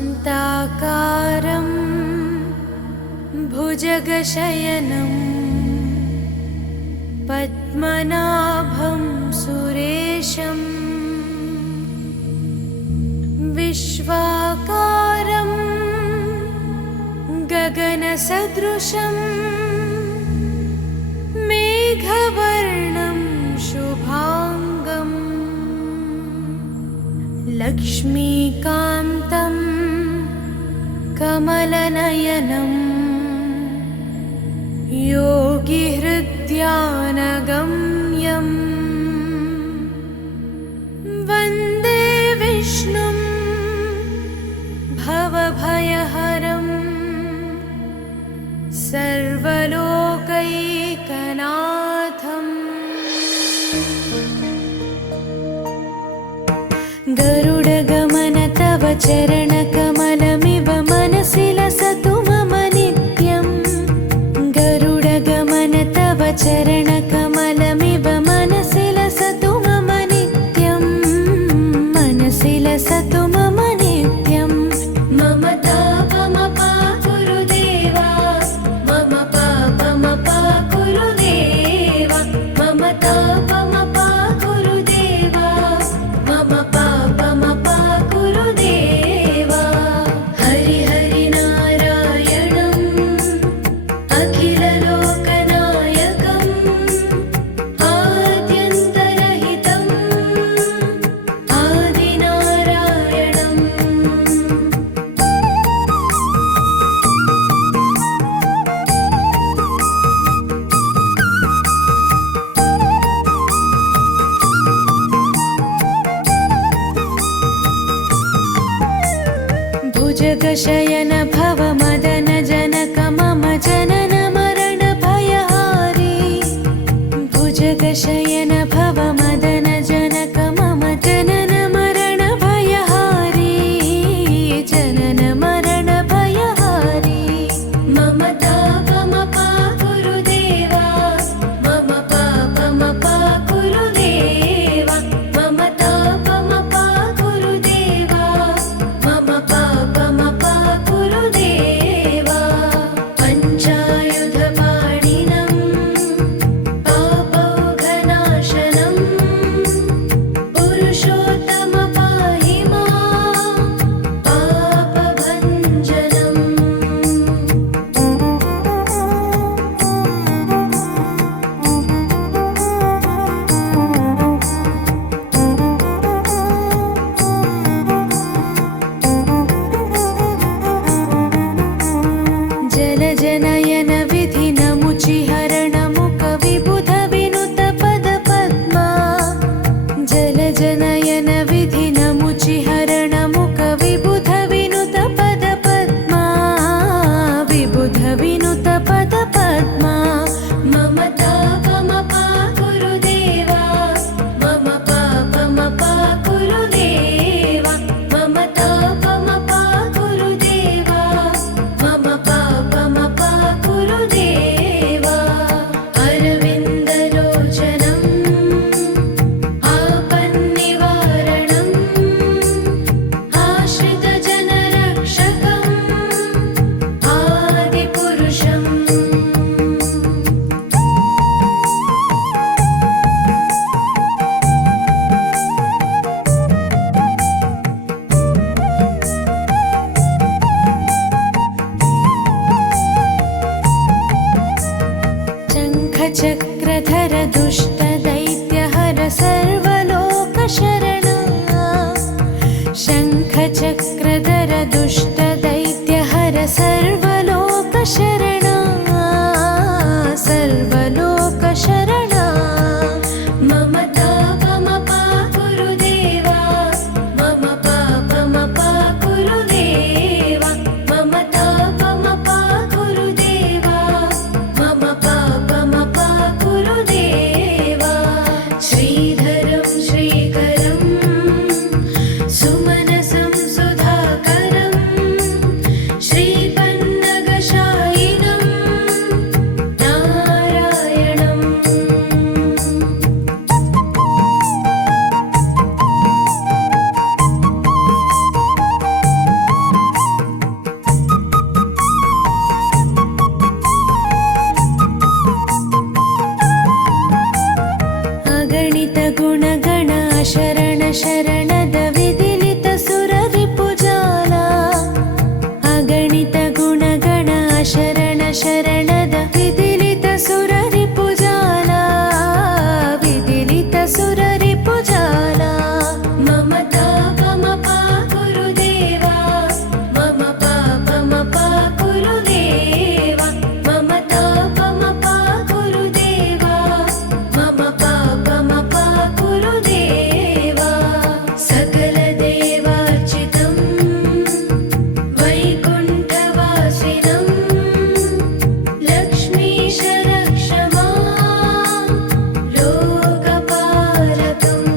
शान्ताकारं भुजगशयनं पद्मनाभं सुरेशं विश्वाकारं गगनसदृशं मेघवर्णं शुभांगं लक्ष्मीकान्तं कमलनयनं योगिहृद्यानगम्यं वन्दे विष्णुं भवभयहरं सर्वलोकैकनाथम्। गरुडगमन तव चरणकमलमिव मनसि लसतु मम नित्यं। गरुडगमन तव चरणकमलमिव मनसि लसतु मम नित्यं। मनसि लसतु मम नित्यं। मम तापमपाकुरु देवा, मम पापमपाकुरु देवा, मम तापमपाकुरु देवा, मम पापमपाकुरु देवा। हरि हरि नारायणम् अखिललोकनायकम् आद्यन्तरहितम् आदिनारायणम्। भुजगशयन भव मदन जनक मम जनन मरण भयहारी। भुजगशयन भव मदन जनक मम जनन मरण भयहारी। जनन मरण भयहारी। मम तापमपाकुरु देवा, मम पापमपाकुरु देवा, मम तापमपाकुरु देवा, मम पापमपाकुरु देवा। पञ्चायुधपाणिनं पापौघनाशनं पुरुषोत्तम पाहि मां पापभञ्जनम्। जलजनयन विधिनमुचिहरण मुख विबुध विनुत पद पद्मा। जलजनयन विधिनमुचिहरण मुख विबुध विनुत पद पद्मा। विबुध विनुत पद पद्मा। मम तापमपाकुरु देवा, मम पापमपाकुरु देवा, मम तापमपाकुरु देवा, मम पापमपाकुरु देवा। अरविन्दलोचनम् आपन्निवारणम् आश्रितजनरक्षकम् आदिपुरुषम्। शरणद विदिलित सुररिपुजाल अगणित गुणगण शरण शरणद विदिलित सुररिपुजाल विदिलित सुररिपुजाल मम तापमपा गुरुदेवा मम पापमपा गुरुदेवा मम तापमपा गुरुदेवा मम पापमपा गुरुदेवा सकलदेवार्चितं वैकुण्ठवासिनं लक्ष्मीश रक्ष मां लोकपालकम्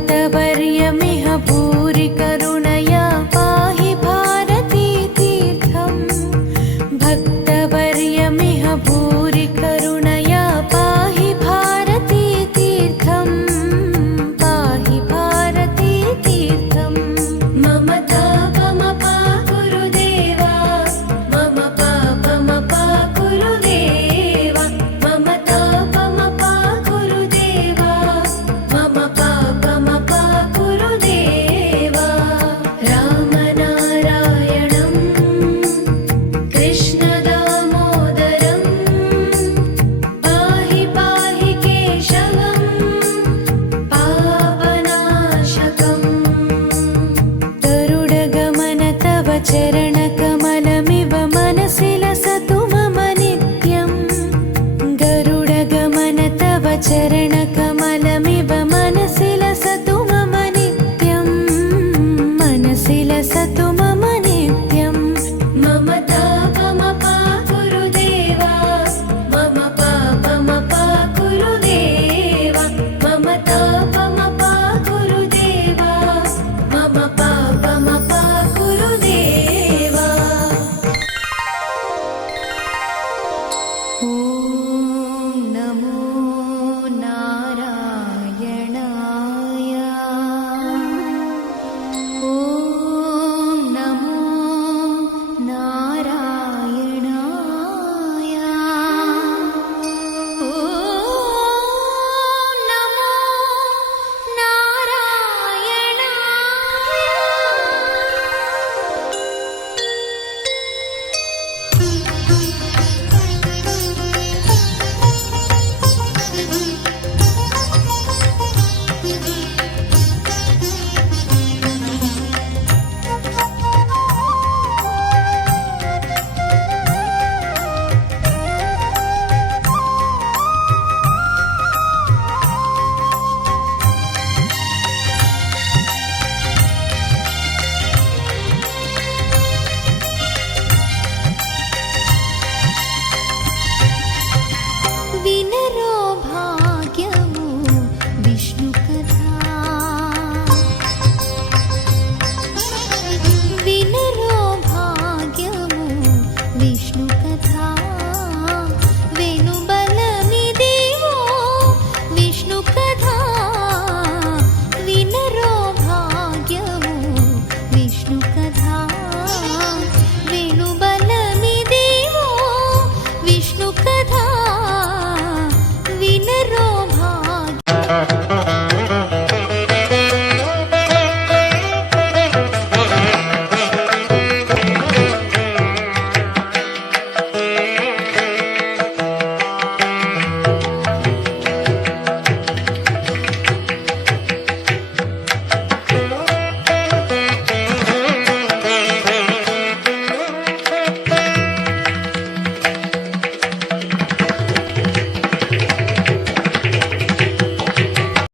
भक्तवर्यमिह भूरि करुणया पाहि भारती तीर्थम् भक्तवर्यमिह भूरि करुणया पाहि भारती तीर्थम् पाहि भारती तीर्थम् मम तापमपा गुरुदेवा मम पापमपा गुरुदेवा मम तापमपा गुरुदेवा मम पापमपा गुरुदेवा रामनारायणं कृष्णदामोदरं पाहि पाहि केशवं पापनाशकम् गरुडगमन तव चरणकमलमिव मनसि लसतु मम नित्यम् गरुडगमन तव चरणकमलमिव मनसि लसतु मम नित्यम् मनसि लसतु मम नित्यम् मम तापमपा गुरुदेवा मम पापमपा गुरुदेवा मम तापमपा गुरुदेवा मम पापमपा गुरुदेवा ॐ नमो नारायणाय ॐ नमो नारायणाय ॐ नमो विनरो भाग्यमु विष्णु कथा